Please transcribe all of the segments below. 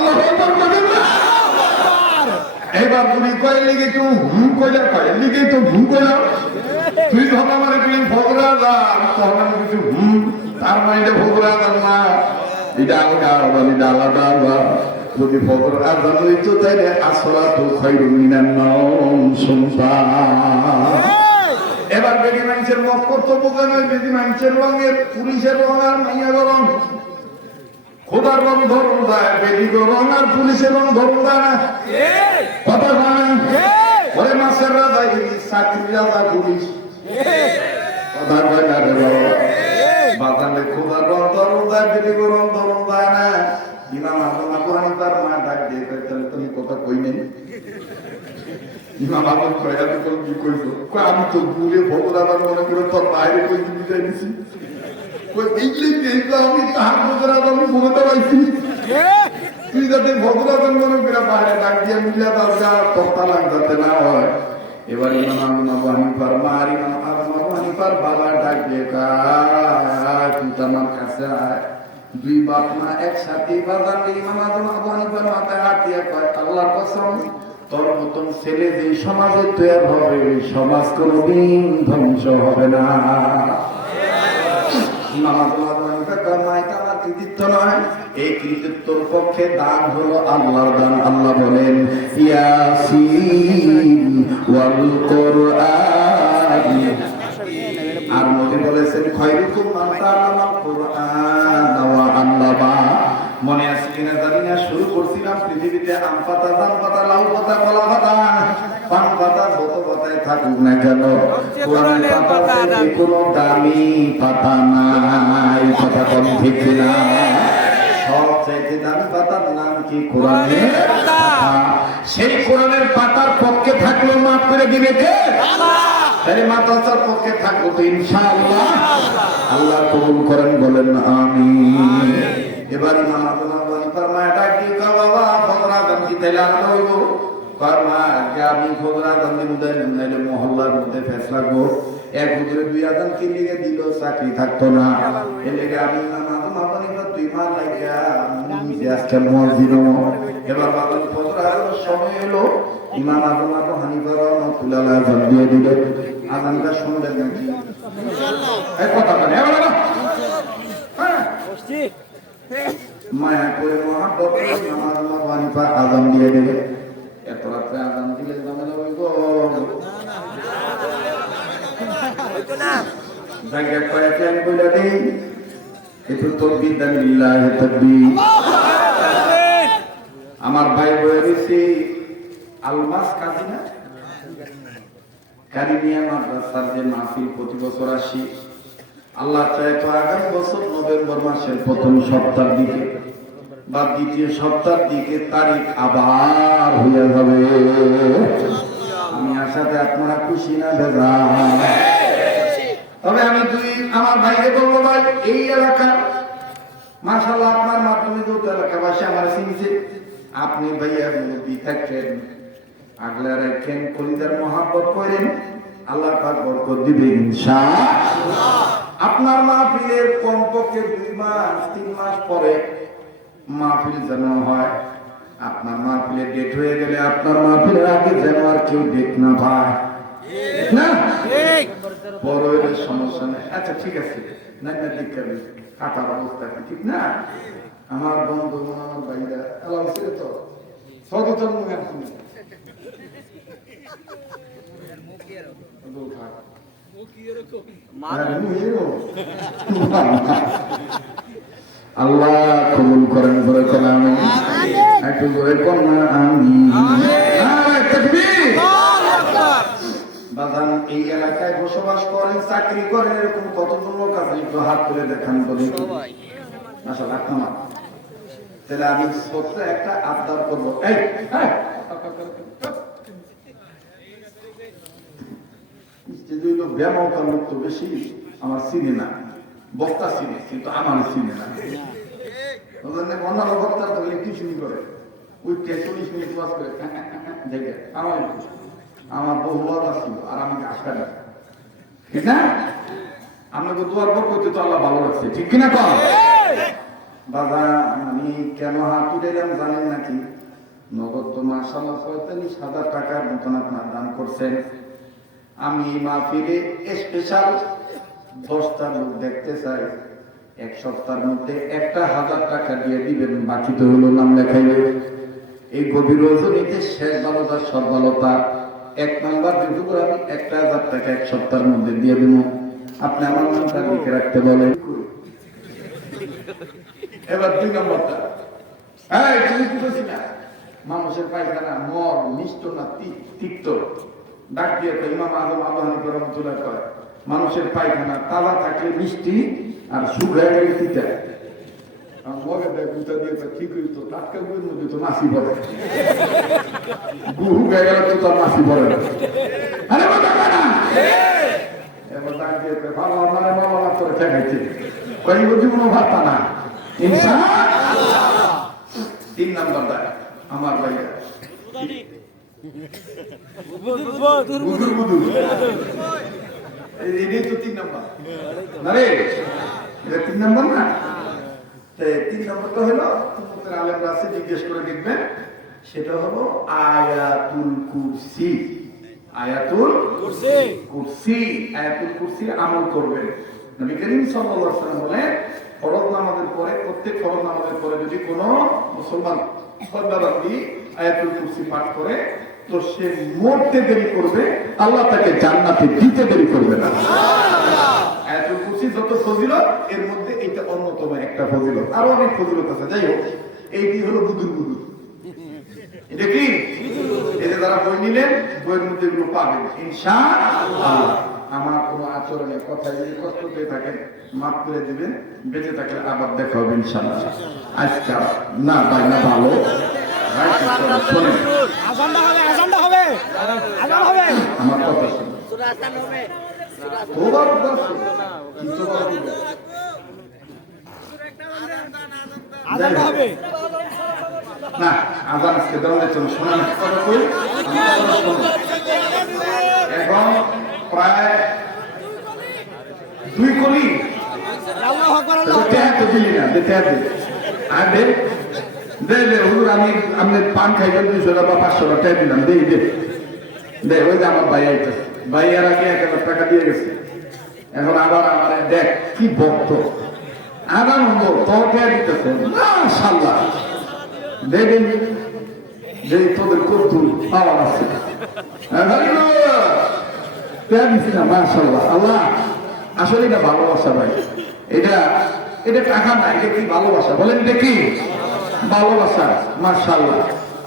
আল্লাহু আকবার বলেন না। এবার তুমি কয় লিগে কেউ হুম কইলা কয় লিগে তো হুম কইলা তুই ধরা মানে তুই ফজরা যা তখন আমি কিছু হুম তার মানে ফজরা যা না এটা আলাদা আলাদা যদি ফজর আজান হইতো তাইলে আসলাতু খায়রুম মিনান নাওম শুনতা। এবার বেদি মানুষের মত কর্তব্য কেন বেদি মানুষের রঙের পুলিশের রং আর মাইয়ার রং খোদার রং ধরুন দেয় বেদিক রং আর পুলিশের রং ধরুন দেয় না কথা বলেন ওরে মাসের রাজা চাকরি রাজা পুলিশ কথা কয় না রে বাজারে খোদার রং ধরুন দেয় বেদিক রং ধরুন দেয় না। ইমাম আবু হানিফার মা ডাক দিয়ে তাহলে তুমি কথা কই নেই ইমাম আবু কয়টা তো কি কইছো আমি তো ভুলে ভগবান মনে করে তোর বাইরে কই দিতে চাইছি কই এইলে তো আমি তাহার ভগবান আমি বলতে পারছি তুই যাতে ভগবান মনে করে বাইরে ডাক দিয়ে মিলা দাও যা তক্তা লাগতে না হয়। এবার ইমাম আবু হানিফার মা আর ইমাম আবু হানিফার বাবা ডাক দিয়ে তুই তো আমার কাছে আয় দুই বাপ মা একসাথে বাজার ইমাম আবু হানিফার মাথায় হাত দিয়ে কয় আল্লাহর কসম তোর মতন ছেলে যে সমাজে তৈরি হবে ওই সমাজ কোনদিন ধ্বংস হবে না। ইমাম আবু হানিফা কয় না এটা আমার কৃতিত্ব নয় এই কৃতিত্বর পক্ষে দান হলো আল্লাহর দান। আল্লাহ বলেন ইয়াসিন ওয়াল কুরআন আর নবী বলেছেন খায়রুকুম মান তাআল্লামাল কুরআন ওয়া আল্লামা। মনে আছে কিনা জানি না শুরু করছিলাম পৃথিবীতে আম পাতা জাম পাতা লাউ পাতা কলা পাতা পান পাতা যত পাতায় থাকুক না কেন কোরআনের পাতা যে কোনো দামি পাতা নাই কথা কম ঠিক না সবচেয়ে দামি পাতার নাম কি কোরআনের পাতা। সেই কোরআনের পাতার পক্ষে থাকলে মাফ করে দিবে কে আল্লাহ। তাই মাদ্রাসার পক্ষে থাকবো তো ইনশাআল্লাহ আল্লাহ কবুল করেন বলেন আমিন। এবার ইমাম আবু হানিফার মা ডাক দিয়ে কয় বাবা ফজর আযান কি তাইলে আলাদা হইব কয় মা আজকে আমি ফজর আযান দিব নাইলে মহল্লার মধ্যে ফেসলা লাগবো এক হুজুরে দুই আযান কি লিগে দিল চাকরি থাকতো না এর লেগে আমি ইমাম আবু হানিফা দুই মাস লাগিয়া নিজে আজকে মুয়াজ্জিন। এবার বাজার ফজর আযানের সময় এলো ইমাম আবু হানিফা রাহমাতুল্লাহ আলাইহি আযান দিয়ে দিলেন আযানটা শুনলেন নাকি ইনশাআল্লাহ এই কথা বলে হ্যাঁ বসছি মায়া করে মহাব্বত ইমাম আবু হানিফা আযান দিয়ে দিলেন। এত রাতে আযান দিলে জামেলা হইব না জায়গা কয়েকটা আমি বলে দেই একটু তাকবীর দেন লিল্লাহি তাকবীর। আমার ভাই বলে দিছি আলমাস কাজিনা কারিমিয়া মাদ্রাসার যে মাহফিল প্রতি বছর আসি আল্লাহ চায় তো আগামী বছর নভেম্বর মাসের প্রথম সপ্তাহের দিকে বা দ্বিতীয় সপ্তাহের দিকে তারিখ আবার হয়ে যাবে। আমি আশাতে আপনারা খুশি না ভেজা তবে আমি আমার ভাইকে বলবো ভাই এই এলাকার মাশাআল্লাহ আপনার মাধ্যমে যত এলাকাবাসী আমার চিনছে আপনি ভাইয়া মুরব্বী থাকছেন আগলা রাখেন কলিজার মহাব্বত করেন আল্লাহ পাক বরকত দিবে ইনশাআল্লাহ। আপনার মাহফিলের কমপক্ষে 2 মাস 3 মাস পরে মাহফিল যেন হয়। আপনার মাহফিলের ডেট হয়ে গেলে আপনার মাহফিলের আগে যেন আর কেউ ডেট না পায় না ঠিক বড় হইলে সমস্যা নেই। আচ্ছা ঠিক আছে না না ঠিক করবে কাটার অবস্থা ঠিক না। আমার বন্ধু আমার ভাইরা আল্লাহ ছেড়ে তো সচেতন আল্লাহ কবুল করেন বলে আমি একটু করে কন্যা আমি বাজান এই এলাকায় বসবাস করেন চাকরি করেন এরকম কতজন লোক আছে একটু হাত তুলে দেখান বলে মাশাআল্লাহ আপনার তাহলে আমি ছোট্ট একটা আবদার করবো এই ব্যায়াম লোক তো বেশি আমার চিনে না বক্তা চিনে কিন্তু আমার চিনে না অন্যান্য বক্তার তো কি শুনি করে ওই 40 মিনিট বাস করে দেখে আমার বহু লাভ আসছিল আর আমি আসতে না ঠিক না আপনাকে দোয়ার পর করতে তো আল্লাহ ভালো লাগছে ঠিক কিনা কম বাবা আমি কেন হাত উঠাইলাম জানেন নাকি? নগদ তো মাশাআল্লাহ 45,000 টাকার মতন আপনার দান করছেন। আমি মাহফিলে স্পেশাল 10টা লোক দেখতে চাই, এক সপ্তাহের মধ্যে 1,000 টাকা দিয়ে দিবেন, বাকি তো হলো নাম লেখাইবে। এই গভীর রজনীতে শেষ ভালোটা সব ভালোটা 1 নাম্বার যেটুকু আমি 1,000 টাকা এক সপ্তাহের মধ্যে দিয়ে দেব। আপনি আমার নামটা লিখে রাখতে বলেন। এবার 2 নম্বরটা, এই তুমি কি বলছি না মানুষের পায়খানা মর মিষ্ট না তিক্ত, ডাক দিয়ে তো ইমাম আজম আবু হানিফা রাহমাতুল্লাহ করে মানুষের পায়খানা তাজা থাকলে মিষ্টি আর শুকায় গেলে তিতা। মগে দেয় গুতা দিয়ে তো ঠিক হইতো, টাটকা গুড়ের মধ্যে তো মাছি পড়ে, গুহু গেলে তো তার মাছি পড়ে না। আরে বাবা না এবার ডাক দিয়ে ভালো মানে বাবা করে খেয়েছে কই বুঝি কোনো ভাতা না ইনশাআল্লাহ। 3 নাম্বারটা আমার ভাইয়া এটাই তো 3 নাম্বার না রে, এটা 3 নাম্বার না। 3 নাম্বারটা হলো তোমাদের আলেমরা আছে জিজ্ঞেস করে দেখবেন, সেটা হলো আয়াতুল কুরসি। আয়াতুল কুরসি, আয়াতুল কুরসি আমল করবেন। নবী করিম সাল্লাল্লাহু আলাইহি ওয়াসাল্লাম বলেন ফরজ নামাজের পরে, প্রত্যেক ফরজ নামাজের পরে যদি কোনো মুসলমান বান্দাবান্দি আয়াতুল কুরসি পাঠ করে তো সে মরতে দেরি করবে, আল্লাহ তাকে জান্নাতে দিতে দেরি করবে না। আয়াতুল কুরসি যত ফজিলত এর মধ্যে এটা অন্যতম একটা ফজিলত, আরো অনেক ফজিলত আছে। যাই হোক, এইটি হলো বুদুর বুদুর। এটা কি এই যে যারা বই নিলেন বইয়ের মধ্যে এগুলো পাবেন ইনশাআল্লাহ। আমার কোনো আচরণে কথায় যদি কষ্ট পেয়ে থাকেন মাফ করে দিবেন, বেঁচে থাকলে আবার দেখা হবে ইনশাআল্লাহ। আজকে না ভাই না ভালো আমার কথা না আজান আজকে দেওয়ার জন্য শোনার কথা কই। এখন প্রায় 2 কোটি দিলি না আমি পান খাইবেন 200 টাকা বা 500 টাকা দিলাম, দে ওই যে আমার ভাই আইতেছে, ভাইয়ার আগে 1,000 টাকা দিয়ে গেছে। এখন আবার আমার দেখ কি ভক্ত আবার তোকে দিতেছে মাশাআল্লাহ, দেখেন যে তোদের কত পাওয়া আছে। মাশাআল্লাহ আল্লাহ, আসলে এটা ভালোবাসা ভাই, এটা টাকা না, এটা কি ভালোবাসা বলেন, এটা কি ভালোবাসা। মাশাআল্লাহ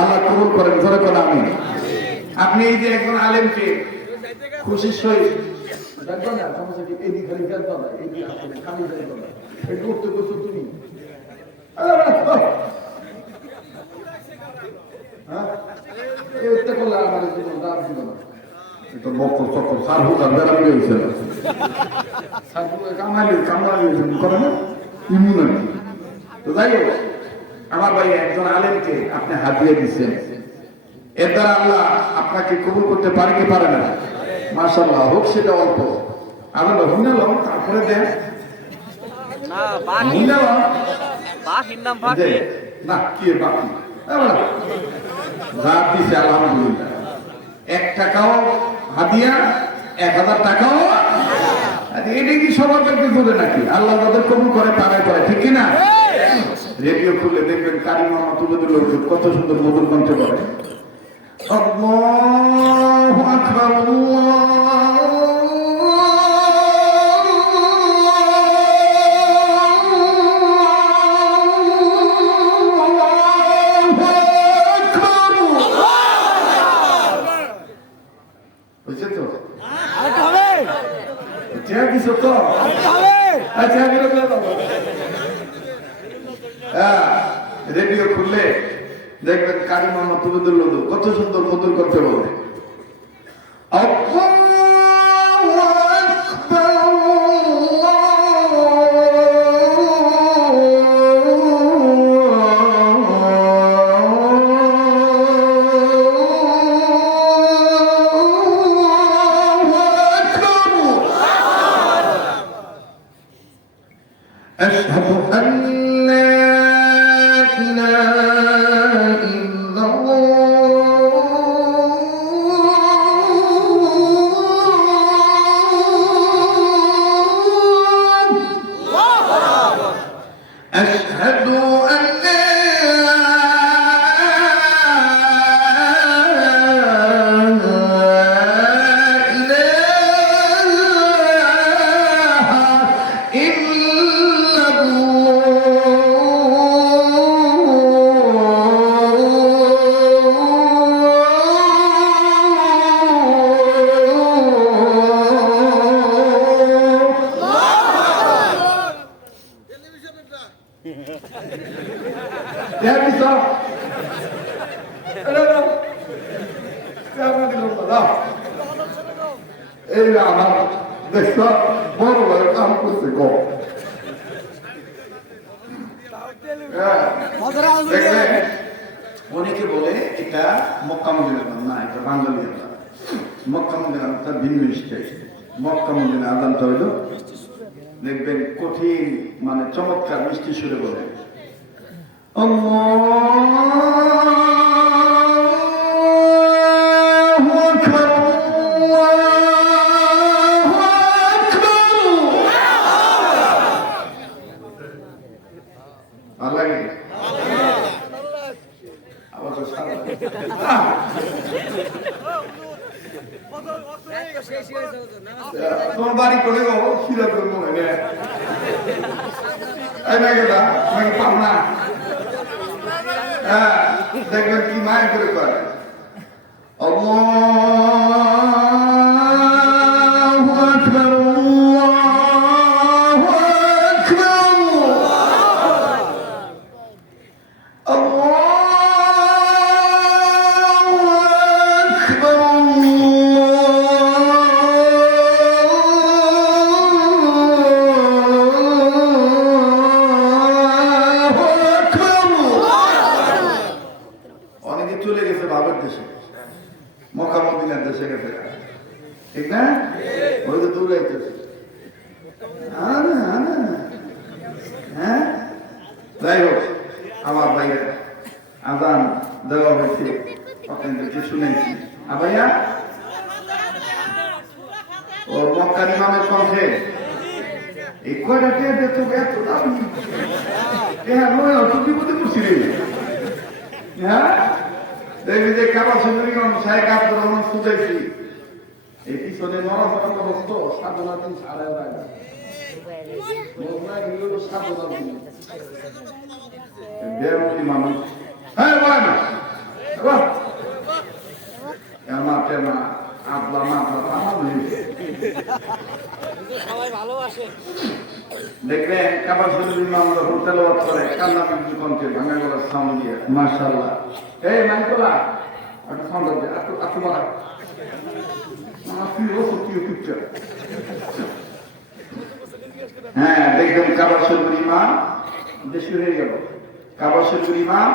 আল্লাহ কবুল করেন, ধরে কোন আমি। আপনি এই যে একজন আলেমকে খুশির সহিত তুমি করলে আমার জীবন দাম ছিল না। বক্তর চক্কর সার হোক আর বেড়া বেড়ে হয়েছে করে না ইমুন আর কি। তো যাই হোক, আমার ভাই একজন আলেমকে আপনি হাতিয়ে দিচ্ছেন, এর দ্বারা আল্লাহ আপনাকে কবুল করতে পারে কি পারে না? মাশাআল্লাহ, হোক সেটা অল্প। আবার হুনালাম তারপরে দেন না কি বাকি যা দিছে আলহামদুলিল্লাহ। 1 টাকাও হাদিয়া, 1,000 টাকাও। এটা কি সবার কাছে বলে নাকি? আল্লাহ তাদের কবুল করে তারাই করে, ঠিক কিনা? রেডিও খুলে দেখবেন কারি মামা তুলে দিল কত সুন্দর মধুর কণ্ঠে করে আল্লাহু আকবার রেডিও খুললে দেখবেন কারি মামা তুলে দিল কত সুন্দর মধুর করতে বলে। أشهد أن لا أشهد أن لا إله إلا Ya bisa. Ada. Siapa di luar? এই আমার দেশটা বড় বড় কাম করছে গো অনেকে বলে এটা মক্কা মদিনার নাম না, এটা বাঙালি আজান। মক্কা মদিনার তার ভিন্ন স্টেজ। মক্কা মদিনার আজানটা হইল দেখবেন কঠিন, মানে চমৎকার মিষ্টি সুরে বলে তোমার বাড়ি করে গো শিরা করবো পাবনা, হ্যাঁ দেখবেন কি মায়ের করে করে আল্লাহু আকবার আল্লাহু আকবার চলে গেছে বাবার দেশে, মক্কা মদিনার দেশে গেছে, ঠিক না? ওই তো দূরে আইতেছে। হ্যাঁ, যাই হোক আমার ভাইয়া আজান দেওয়া হয়েছে, আপনাদেরকে শুনেছি। ভাইয়া ও মক্কার ইমামের কণ্ঠে এই কয়টা কে এত দাম, অত বিপদে পড়ছি রে। হ্যাঁ, দেখবি যে কাবা সুন্দরী শাহেখ আব্দুর রহমান সুজাইছি এই পিছনে নরম অবস্থ সাধনা দিন সাড়ে মানুষ। হ্যাঁ দেখবেন কাবা সুন্দরী ইমাম যখন তেলাওয়াত করে কান্না বিদ্যুৎ কণ্ঠে ভাঙা গলার সাউন্ড দিয়ে মাশাআল্লাহ। এই মানকলা একটা সাউন্ড আছে তোমার হ্যাঁ দেখবেন কাবা শরীফের ইমাম দেশে হয়ে গেল। কাবা শরীফের ইমাম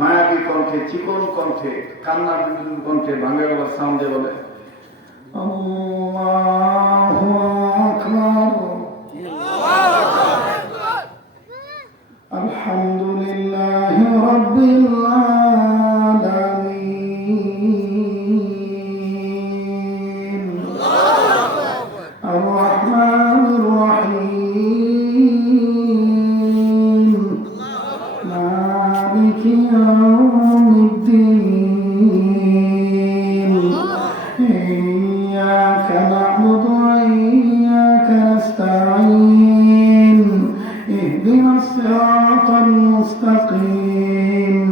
মায়াবী কণ্ঠে, চিকন কণ্ঠে, কান্নার বিদ্যুৎ কণ্ঠে ভাঙা গলার সাউন্ডে বলে আল্লাহু আকবার আলহামদুলিল্লাহি রাব্বিল আলামিন আর-রাহমানির রাহিম মালিকি ইয়াউমিদ্দিন ইয়্যাকা না'বুদু ওয়া ইয়্যাকা নাস্তাঈন ইহদিনাস সিরাতাল মুস্তাকিম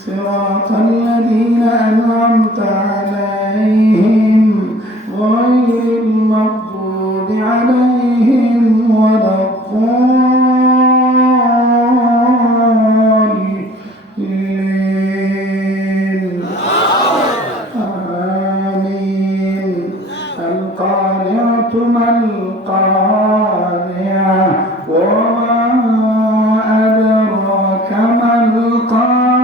সিরাতাল লাযীনা আন'আমতা আলাইহিম গায়রিল মাগদূবি আলাইহিম ওয়ালাদ-দাল্লিন আমিন। আল-কারিআতু মাল-কারিআ ওয়া মা আদরাকা মাল-কারিআ।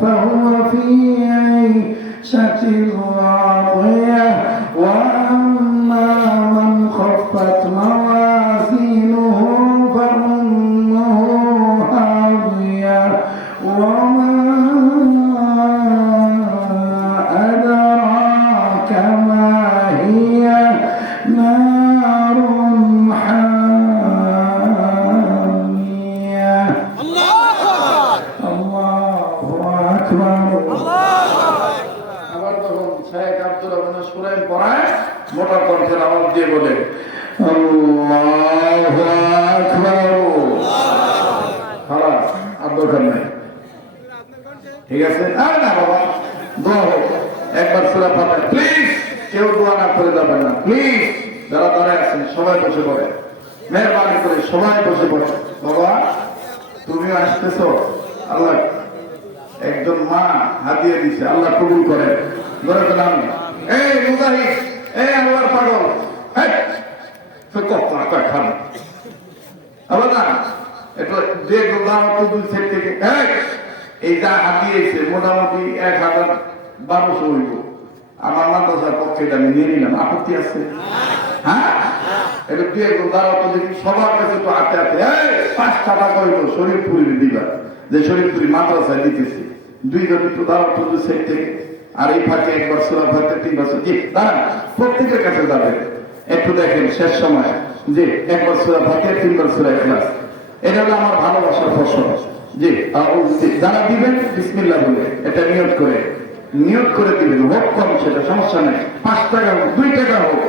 فهو في عيشة راضية وأما من خفت موازينه فأمه هاوية وما أدراك ما هي نار حامية الله أكبر আবার তখন শেখ আব্দুল রহমান সূরা পড়ায় মোটা কণ্ঠের আওয়াজ দিয়ে বলে আল্লাহু আকবার খালাস আর দরকার নাই ঠিক আছে আর না বাবা দোয়া হোক একবার সূরা ফাতিহা প্লিজ কেউ দোয়া না করে যাবেন না প্লিজ যারা দাঁড়ায় আছেন সবাই বসে পড়ে মেহরবানি করে সবাই বসে পড়ে বাবা তুমিও আসতেছো আল্লাহ একজন মা হাদিয়া দিছে আল্লাহ কবুল করে ধরে পেলাম এই মুজাহিদ এই আল্লাহর পাগল তুই কত খান আবার না এটা যে গোলামত দুই সেট থেকে এই যা হাদিয়েছে মোটামুটি ১,১২০০ হইব আমার মাদ্রাসার পক্ষে এটা আমি নিয়ে নিলাম আপত্তি আছে হ্যাঁ এটা দিয়ে গোলামত দেখি সবার কাছে তো হাতে হাতে ৫ টাকা হইল শরীফপুরি দিবা যে শরীফপুরি মাদ্রাসায় দিতেছি 2 জন একটু দাঁড়াও তো দুই সাইড থেকে আর এই ফাঁকে একবার সূরা ফাতিহা 3 বছর জি দাঁড়ান প্রত্যেকের কাছে যাবে একটু দেখেন শেষ সময় যে একবার সূরা ফাতিহা 3 বার সূরা ইখলাস এটা হলো আমার ভালোবাসার ফসল জি যারা দিবেন বিসমিল্লাহ বলে এটা নিয়ত করে দিবেন হোক কম সেটা সমস্যা নেই 5 টাকা হোক 2 টাকা হোক